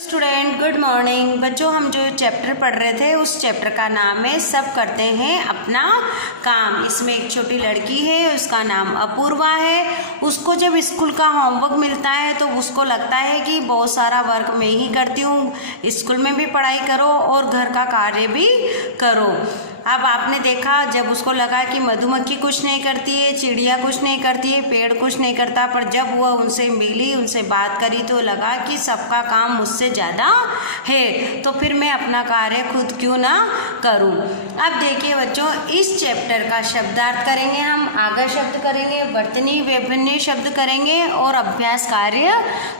Student good morning बच्चों। हम जो चैप्टर पढ़ रहे थे उस चैप्टर का नाम है सब करते हैं अपना काम। इसमें एक छोटी लड़की है, उसका नाम अपूर्वा है। उसको जब स्कूल का होमवर्क मिलता है तो उसको लगता है कि बहुत सारा वर्क मैं ही करती हूँ, स्कूल में भी पढ़ाई करो और घर का कार्य भी करो। अब आपने देखा जब उसको लगा कि मधुमक्खी कुछ नहीं करती है, चिड़िया कुछ नहीं करती है, पेड़ कुछ नहीं करता, पर जब वह उनसे मिली, उनसे बात करी तो लगा कि सबका काम मुझसे ज़्यादा है, तो फिर मैं अपना कार्य खुद क्यों ना करूं। अब देखिए बच्चों, इस चैप्टर का शब्दार्थ करेंगे हम, आगा शब्द करेंगे, वर्तनी विभिन्न शब्द करेंगे और अभ्यास कार्य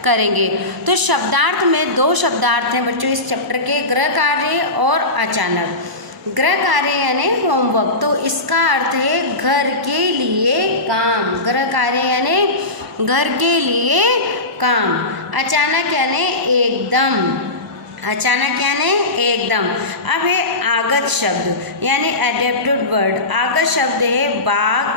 करेंगे। तो शब्दार्थ में दो शब्दार्थ हैं बच्चों इस चैप्टर के, गृह कार्य और अचानक। गृह कार्य यानी होमवर्क, तो इसका अर्थ है घर के लिए काम। गृह कार्य यानी घर के लिए काम। अचानक यानी एकदम, अचानक यानी एकदम। अब है आगत शब्द यानी एडेप्टेड वर्ड। आगत शब्द है बाग,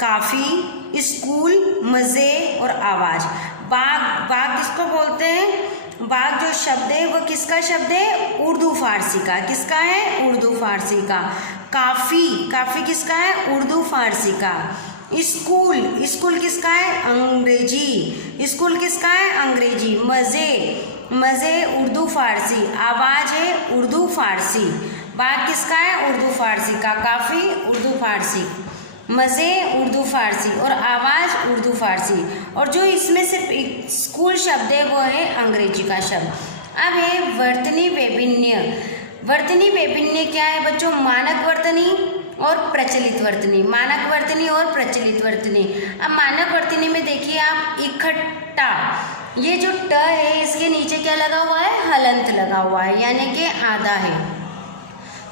काफ़ी, स्कूल, मज़े और आवाज़। बाग, बाग किसको बोलते हैं? बाग जो शब्द है वो किसका शब्द है? उर्दू फारसी का। किसका है? उर्दू फारसी का। काफ़ी, काफ़ी किसका है? उर्दू फारसी का। स्कूल, स्कूल किसका है? अंग्रेजी। स्कूल किसका है? अंग्रेजी। मज़े, मज़े उर्दू फारसी। आवाज़ है उर्दू फारसी। बाग किसका है? उर्दू फारसी का। काफ़ी उर्दू फारसी, मज़े उर्दू फारसी और आवाज़ उर्दू फारसी। और जो इसमें सिर्फ स्कूल शब्द है वो है अंग्रेजी का शब्द। अब है वर्तनी वैभिन्य। वर्तनी वैभिन्य क्या है बच्चों? मानक वर्तनी और प्रचलित वर्तनी। मानक वर्तनी और प्रचलित वर्तनी। अब मानक वर्तनी में देखिए आप, इकट्ठा, ये जो ट है इसके नीचे क्या लगा हुआ है? हलंत लगा हुआ है, यानी कि आधा है।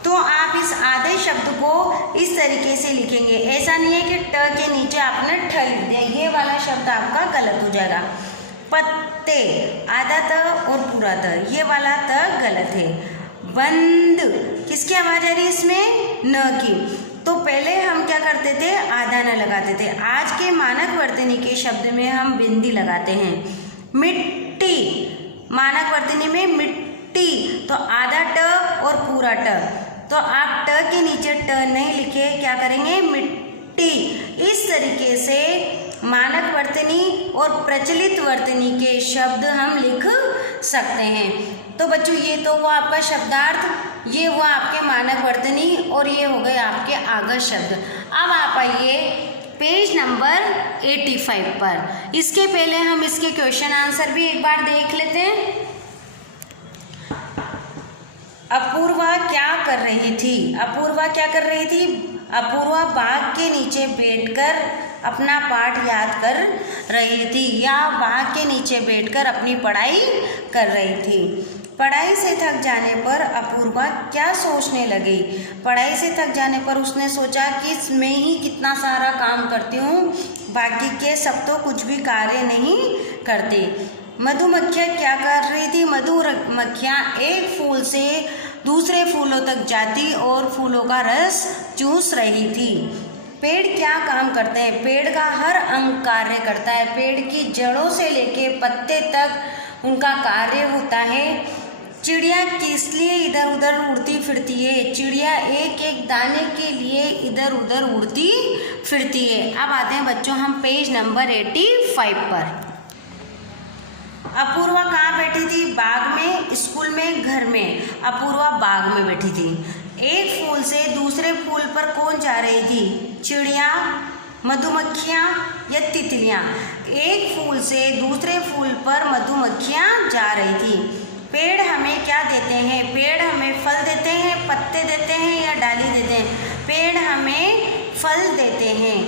तो आप इस आधे शब्द को इस तरीके से लिखेंगे। ऐसा नहीं है कि ट के नीचे आपने ठ लिख दिया, ये वाला शब्द आपका गलत हो जाएगा। पत्ते, आधा त और पूरा त, ये वाला त गलत है। बंद, किसकी आवाज़ आ रही है इसमें? न की। तो पहले हम क्या करते थे? आधा न लगाते थे। आज के मानक वर्तनी के शब्द में हम बिंदी लगाते हैं। मिट्टी, मानक वर्तनी में मिट्टी, तो आधा ट और पूरा ट। तो आप ट के नीचे ट नहीं लिखे, क्या करेंगे? मिट्टी। इस तरीके से मानक वर्तनी और प्रचलित वर्तनी के शब्द हम लिख सकते हैं। तो बच्चों ये तो हुआ आपका शब्दार्थ, ये हुआ आपके मानक वर्तनी और ये हो गए आपके आगत शब्द। अब आप आइए पेज नंबर 85 पर। इसके पहले हम इसके क्वेश्चन आंसर भी एक बार देख लेते हैं। अपूर्वा क्या कर रही थी? अपूर्वा क्या कर रही थी? अपूर्वा बाग के नीचे बैठकर अपना पाठ याद कर रही थी या बाग के नीचे बैठकर अपनी पढ़ाई कर रही थी। पढ़ाई से थक जाने पर अपूर्वा क्या सोचने लगी? पढ़ाई से थक जाने पर उसने सोचा कि मैं ही कितना सारा काम करती हूँ, बाकी के सब तो कुछ भी कार्य नहीं करते। मधुमक्खियाँ क्या कर रही थी? मधुमक्खियाँ एक फूल से दूसरे फूलों तक जाती और फूलों का रस चूस रही थी। पेड़ क्या काम करते हैं? पेड़ का हर अंग कार्य करता है। पेड़ की जड़ों से लेके पत्ते तक उनका कार्य होता है। चिड़िया किस लिए इधर उधर उड़ती फिरती है? चिड़िया एक एक दाने के लिए इधर उधर उड़ती फिरती है। अब आते हैं बच्चों हम पेज नंबर 85 पर। अपूर्वा कहाँ बैठी थी? बाग में, स्कूल में, घर में? अपूर्वा बाग में बैठी थी। एक फूल से दूसरे फूल पर कौन जा रही थी? चिड़िया, मधुमक्खियाँ या तितलियाँ? एक फूल से दूसरे फूल पर मधुमक्खियाँ जा रही थी। पेड़ हमें क्या देते हैं? पेड़ हमें फल देते हैं, पत्ते देते हैं या डाली देते हैं? पेड़ हमें फल देते हैं।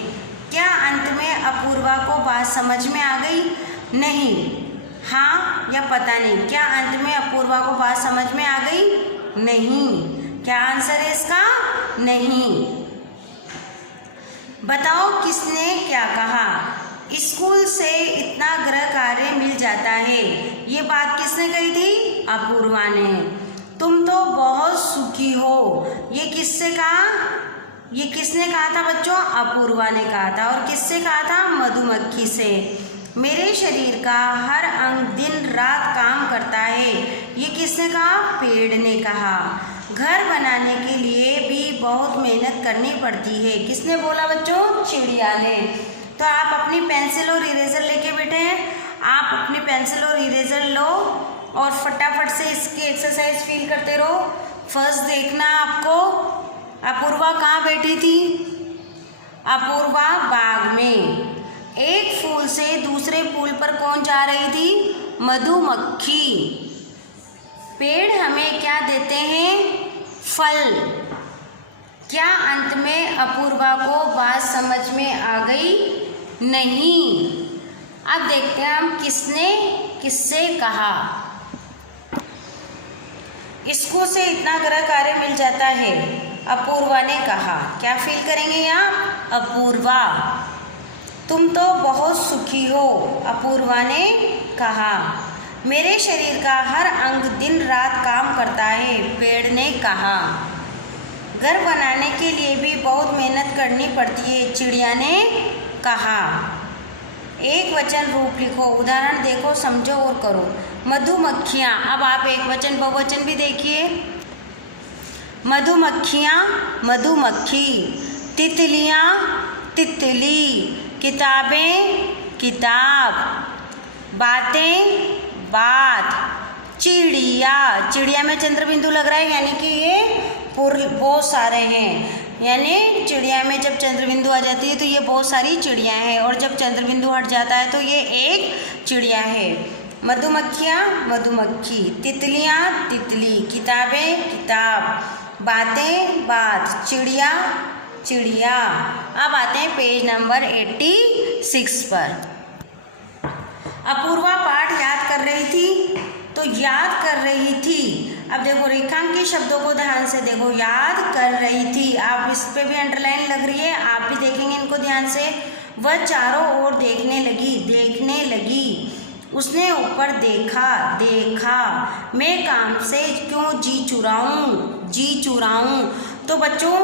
क्या अंत में अपूर्वा को बात समझ में आ गई? नहीं। हाँ या पता नहीं? क्या अंत में अपूर्वा को बात समझ में आ गई? नहीं। क्या आंसर है इसका? नहीं। बताओ किसने क्या कहा? स्कूल से इतना गृह कार्य मिल जाता है, ये बात किसने कही थी? अपूर्वा ने। तुम तो बहुत सुखी हो, ये किससे कहा? ये किसने कहा था बच्चों? अपूर्वा ने कहा था। और किससे कहा था? मधुमक्खी से। मेरे शरीर का हर अंग दिन रात काम करता है, किसने कहा? पेड़ ने कहा। घर बनाने के लिए भी बहुत मेहनत करनी पड़ती है, किसने बोला बच्चों? चिड़िया ने। तो आप अपनी पेंसिल और इरेजर लेके बैठे हैं, आप अपनी पेंसिल और इरेजर लो और फटाफट से इसकी एक्सरसाइज फील करते रहो। फर्स्ट देखना आपको, अपूर्वा कहाँ बैठी थी? अपूर्वा बाग में। एक फूल से दूसरे फूल पर कौन जा रही थी? मधुमक्खी। पेड़ हमें क्या देते हैं? फल। क्या अंत में अपूर्वा को बात समझ में आ गई? नहीं। अब देखते हैं हम किसने किससे कहा। स्कूल से इतना गृह कार्य मिल जाता है, अपूर्वा ने कहा। क्या फील करेंगे यहाँ? अपूर्वा। तुम तो बहुत सुखी हो, अपूर्वा ने कहा। मेरे शरीर का हर अंग दिन रात काम करता है, पेड़ ने कहा। घर बनाने के लिए भी बहुत मेहनत करनी पड़ती है, चिड़िया ने कहा। एक वचन रूप लिखो, उदाहरण देखो, समझो और करो। मधुमक्खियाँ। अब आप एक वचन बहुवचन भी देखिए। मधुमक्खियाँ, मधुमक्खी। तितलियाँ, तितली। किताबें, किताब। बातें, बात। चिड़िया, चिड़िया में चंद्रबिंदु लग रहा है, यानी कि ये बहुत सारे हैं, यानी चिड़िया में जब चंद्रबिंदु आ जाती है तो ये बहुत सारी चिड़िया हैं, और जब चंद्रबिंदु हट जाता है तो ये एक चिड़िया है। मधुमक्खियाँ, मधुमक्खी। तितलियाँ, तितली। किताबें, किताब। बातें, बात। चिड़िया, चिड़िया। अब आते हैं पेज नंबर 86 पर। अपूर्वा पाठ याद कर रही थी, तो याद कर रही थी। अब देखो रेखांकित शब्दों को ध्यान से देखो, याद कर रही थी। आप इस पे भी अंडरलाइन लग रही है, आप भी देखेंगे इनको ध्यान से। वह चारों ओर देखने लगी, देखने लगी। उसने ऊपर देखा, देखा। मैं काम से क्यों जी चुराऊं, जी चुराऊं। तो बच्चों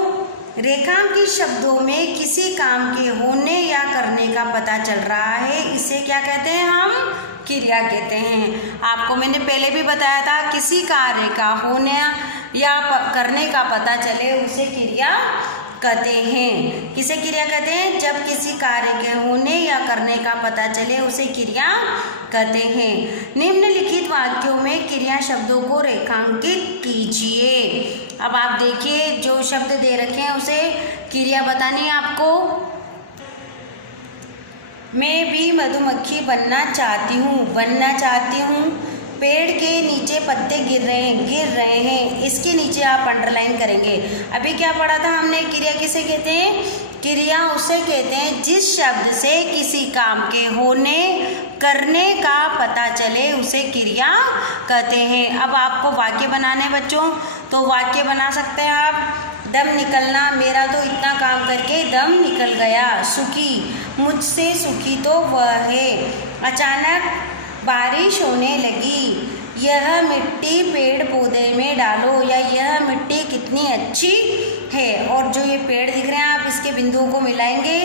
रेखांकित शब्दों में किसी काम के होने या करने का पता चल रहा है, इसे क्या कहते हैं? हम क्रिया कहते हैं। आपको मैंने पहले भी बताया था, किसी कार्य का होने या करने का पता चले उसे क्रिया कहते हैं। किसे क्रिया कहते हैं? जब किसी कार्य के होने या करने का पता चले उसे क्रिया कहते हैं। निम्नलिखित वाक्यों में क्रिया शब्दों को रेखांकित कीजिए। अब आप देखिए, जो शब्द दे रखे हैं उसे क्रिया बतानी है आपको। मैं भी मधुमक्खी बनना चाहती हूँ, बनना चाहती हूँ। पेड़ के नीचे पत्ते गिर रहे हैं। इसके नीचे आप अंडरलाइन करेंगे। अभी क्या पढ़ा था हमने? क्रिया किसे कहते हैं? क्रिया उसे कहते हैं जिस शब्द से किसी काम के होने करने का पता चले उसे क्रिया कहते हैं। अब आपको वाक्य बनाने बच्चों, तो वाक्य बना सकते हैं आप। दम निकलना, मेरा तो इतना काम करके दम निकल गया। सुखी, मुझसे सुखी तो वह है। अचानक बारिश होने लगी। यह मिट्टी पेड़ पौधे में डालो, या यह मिट्टी कितनी अच्छी है। और जो ये पेड़ दिख रहे हैं, आप इसके बिंदुओं को मिलाएंगे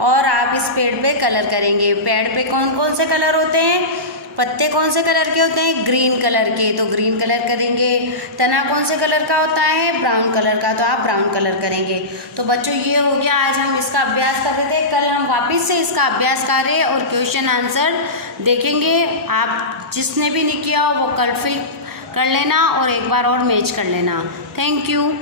और आप इस पेड़ पे कलर करेंगे। पेड़ पे कौन कौन से कलर होते हैं? पत्ते कौन से कलर के होते हैं? ग्रीन कलर के, तो ग्रीन कलर करेंगे। तना कौन से कलर का होता है? ब्राउन कलर का, तो आप ब्राउन कलर करेंगे। तो बच्चों ये हो गया, आज हम इसका अभ्यास कर रहे थे। कल हम वापस से इसका अभ्यास कार्य और क्वेश्चन आंसर देखेंगे। आप जिसने भी नहीं किया हो वो कल फिल कर लेना और एक बार और मैच कर लेना। Thank you.